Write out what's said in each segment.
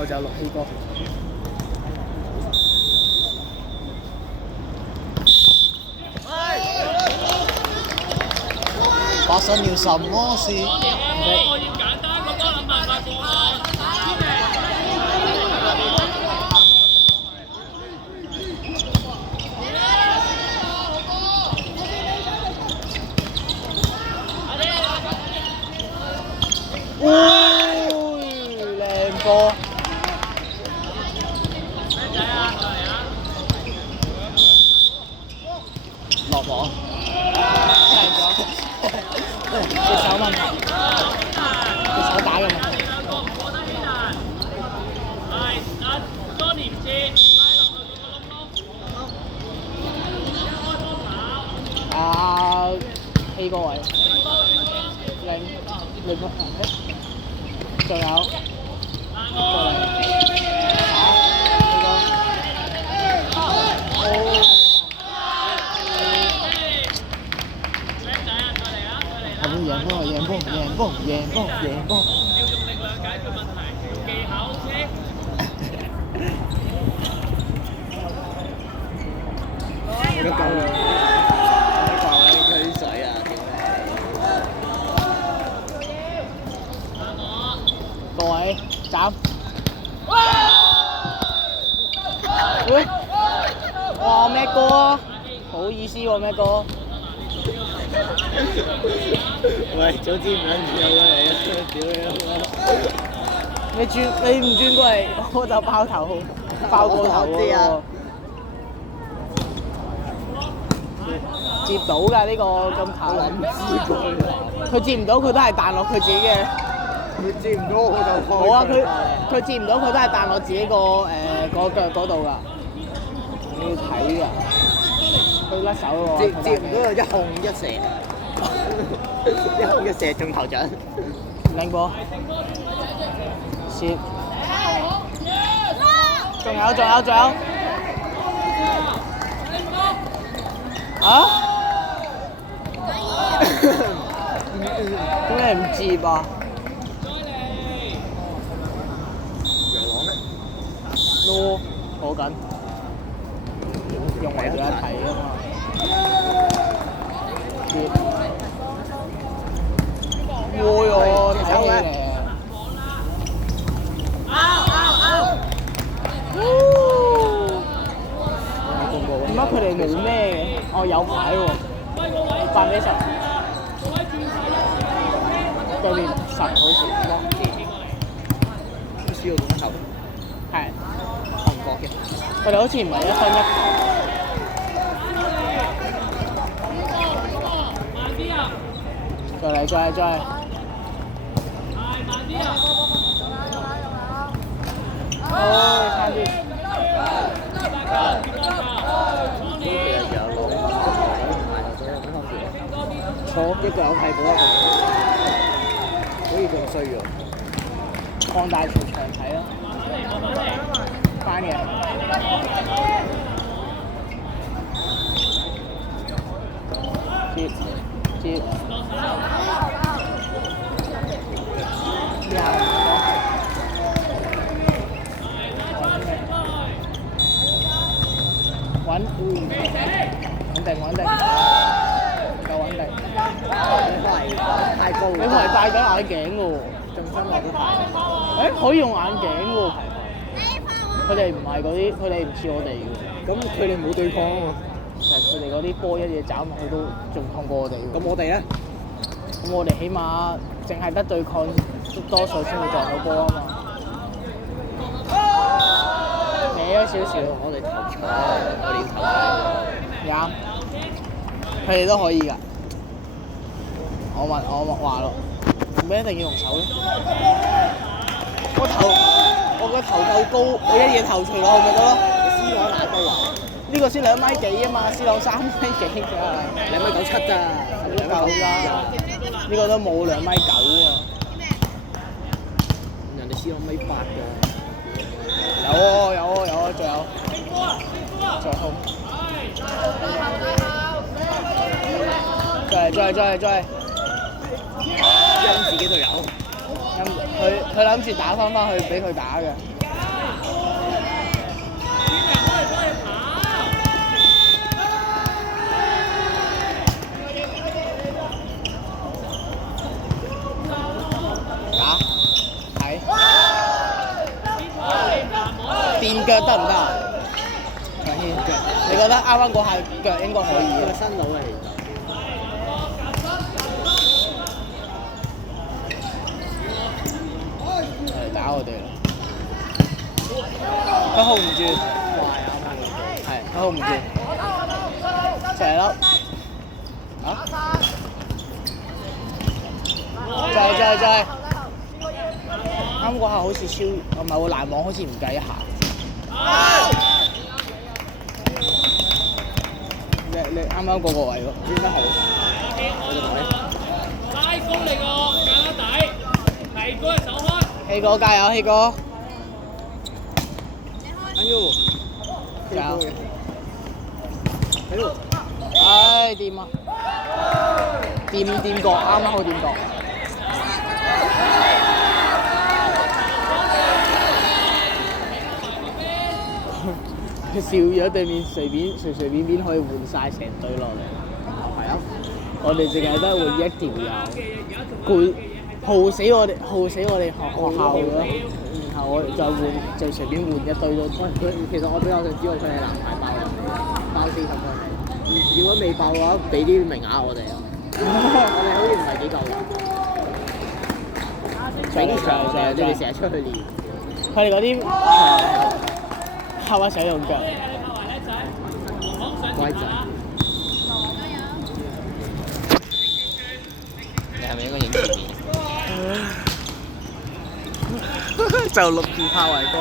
我就有六希哥。發生了什麼事？我要簡單個波諗辦法過靚波！落網，贏咗。隻手問題，隻手打嘅問題。Johnny 唔知拉落去個窿咯。希哥位，零個仲有，過嚟，係咪贏波？贏波！贏波！贏波！贏波！要用力量解決問題，用技巧先。都夠啦，佢啲水啊！各位斬！哇咩歌啊？好意思喎咩歌？喂，早知唔撚跳啦你，屌你老母！你唔轉過嚟，我就爆頭，爆個頭喎！接到㗎呢個咁近，佢接唔到佢都係彈落佢自己嘅。佢接唔到我就開。冇啊！佢接唔到佢都係彈落自己個個腳嗰度㗎。你要睇㗎，佢甩手喎。接唔到就一控一射，一控一射中頭獎。靚波，攝，仲有，啊？點解你唔接啊？羊郎咩？攞攞緊，用嚟咗一睇啊嘛。接，會喎，睇起嚟。點解佢哋冇咩嘅？哦，有牌喎，8-10，對面10好似。輸到點頭？係。韓國嘅。佢哋好似唔係1分1球。再嚟。差啲。錯，一個有替補一個，好似仲衰喎。放大全場睇咯，翻嘅。接。穩定，夠穩定。太高。你係戴緊眼鏡嘅喎，重心有啲大。可以用眼鏡喎。佢哋唔係嗰啲，佢哋唔似我哋嘅。咁佢哋冇對抗啊嘛。其實佢哋嗰啲波一嘢斬落去都仲痛過我哋。咁我哋咧？咁我哋起碼淨係得對抗多數先會撞到波啊嘛。歪咗少少，我哋頭彩，我哋要頭啱。佢哋都可以㗎。我話咯，唔一定要用手咧。我個頭夠高，我一嘢頭除落去咪得咯。C 朗大高啊！呢個先2米幾啊嘛，C 朗3米幾㗎。2.97咋？2.9啦。呢個都冇2.9米啊。人哋 C 朗1.8㗎。有啊，仲有。再控。再。陰自己隊友。佢諗住打翻去俾佢打嘅。打睇墊腳得唔得啊？長軒腳，你覺得啱啱嗰下腳應該可以嘅？新佬嚟。嚟打我哋啦！佢 hold 唔住，係佢 hold 唔住，就係粒啊！再，啱嗰下好似超，唔係喎，攔網好似唔計一下。你啱啱嗰個位喎，邊得好？拉高你個架底，提高隻手開。希哥加油，希哥！哎呦，加油！哎呦，唉，掂啊！掂角，啱啱好掂角。佢笑咗對面隨便可以換晒成隊落嚟。係啊，我哋淨係得換一條友，耗死我哋學校咯。然後我再換就隨便換一堆都。喂，其實我比較想知道佢係男排爆40個未？如果未爆嘅話，俾啲名額我哋啊。我哋好似唔係幾夠人。你哋成日出去練。佢哋嗰啲後生用腳。乖仔。你係咪應該影前面？就錄住拍為歌。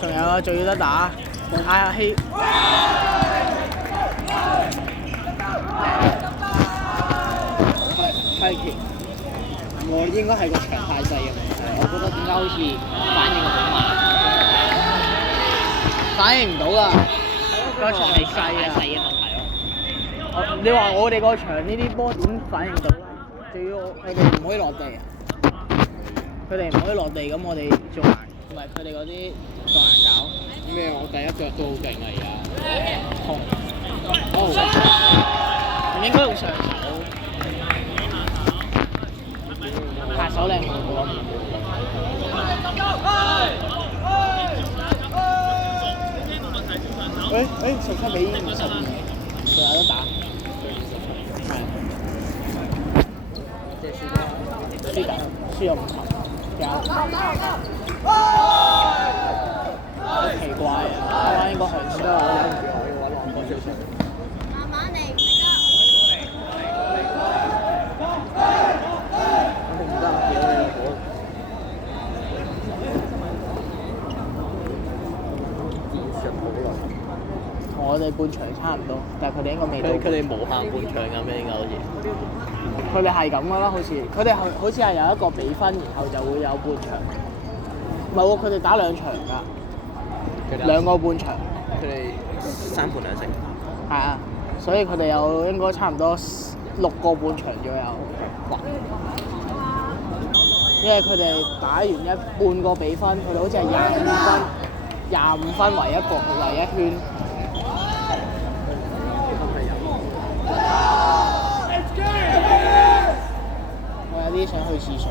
仲有，仲要得打，嗌下希。係我應該係個場太細嘅問題，我覺得點解好似反應好慢？反應唔到㗎，個場係細啊！嘅問題咯。你話我哋個場呢啲波點反應到咧？仲要佢哋唔可以落地啊！佢哋唔可以落地，咁我哋仲難，唔係佢哋嗰啲仲難搞。咩？我第一腳都好勁啊！而家。痛。哦。唔應該用上手。下手靚好多。17比52，仲有得打。係。即係輸輸緊，輸咗5球。有。好奇怪啊！啱啱應該向上。我要揾浪波追上。慢慢嚟，肯定唔得啊！屌你老母！同我哋半場差唔多，但係佢哋應該未到。佢哋無限半場咁樣應該好似。佢哋係咁噶啦，好似佢哋好似係有一個比分，然後就會有半場。唔係喎，佢哋打2場㗎，2個半場。佢哋3盤2勝。係啊，所以佢哋有應該差唔多6個半場左右。因為佢哋打完半個比分，佢哋好似係25分為一圈。我有啲想去廁所。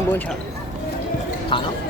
邊半場？行咯。